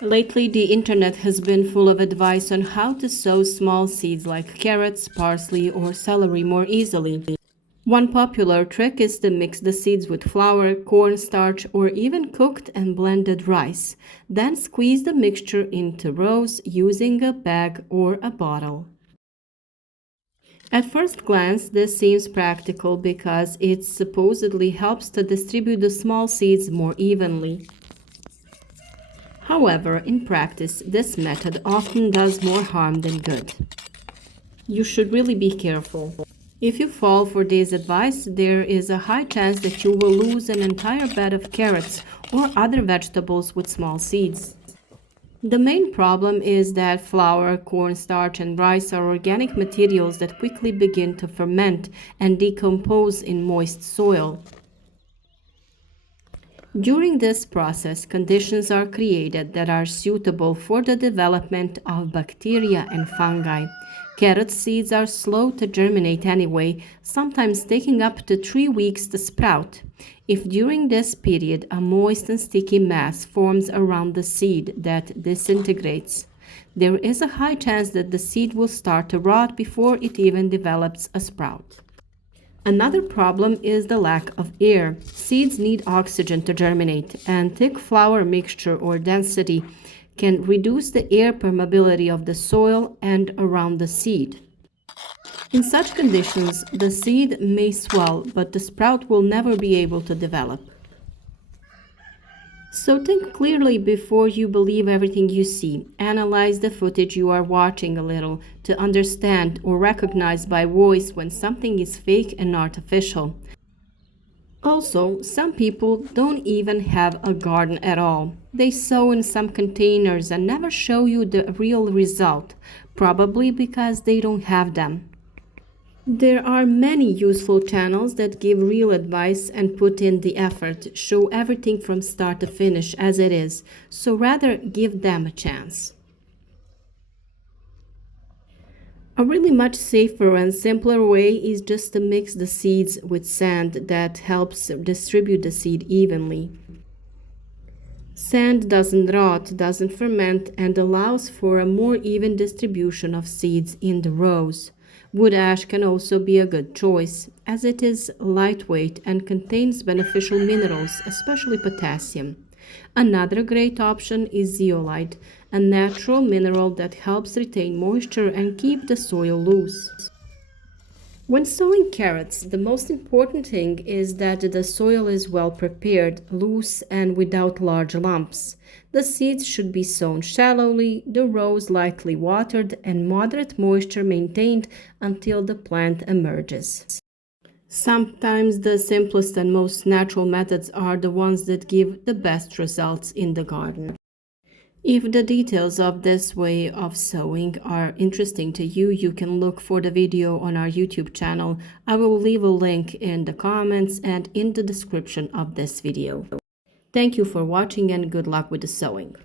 Lately, the internet has been full of advice on how to sow small seeds like carrots, parsley, or celery more easily. One popular trick is to mix the seeds with flour, cornstarch, or even cooked and blended rice. Then squeeze the mixture into rows using a bag or a bottle. At first glance, this seems practical because it supposedly helps to distribute the small seeds more evenly. However, in practice, this method often does more harm than good. You should really be careful. If you fall for this advice, there is a high chance that you will lose an entire bed of carrots or other vegetables with small seeds. The main problem is that flour, cornstarch, and rice are organic materials that quickly begin to ferment and decompose in moist soil. During this process, conditions are created that are suitable for the development of bacteria and fungi. Carrot seeds are slow to germinate anyway, sometimes taking up to 3 weeks to sprout. If during this period a moist and sticky mass forms around the seed that disintegrates, there is a high chance that the seed will start to rot before it even develops a sprout. Another problem is the lack of air. Seeds need oxygen to germinate, and thick flour mixture or density can reduce the air permeability of the soil and around the seed. In such conditions, the seed may swell, but the sprout will never be able to develop. So think clearly before you believe everything you see. Analyze the footage you are watching a little to understand or recognize by voice when something is fake and artificial. Also, some people don't even have a garden at all. They sow in some containers and never show you the real result, probably because they don't have them. There are many useful channels that give real advice and put in the effort, show everything from start to finish as it is, so rather give them a chance. A really much safer and simpler way is just to mix the seeds with sand that helps distribute the seed evenly. Sand doesn't rot, doesn't ferment, and allows for a more even distribution of seeds in the rows. Wood ash can also be a good choice, as it is lightweight and contains beneficial minerals, especially potassium. Another great option is zeolite, a natural mineral that helps retain moisture and keep the soil loose. When sowing carrots, the most important thing is that the soil is well prepared, loose, and without large lumps. The seeds should be sown shallowly, the rows lightly watered, and moderate moisture maintained until the plant emerges. Sometimes the simplest and most natural methods are the ones that give the best results in the garden. If the details of this way of sewing are interesting to you, you can look for the video on our YouTube channel. I will leave a link in the comments and in the description of this video. Thank you for watching and good luck with the sewing.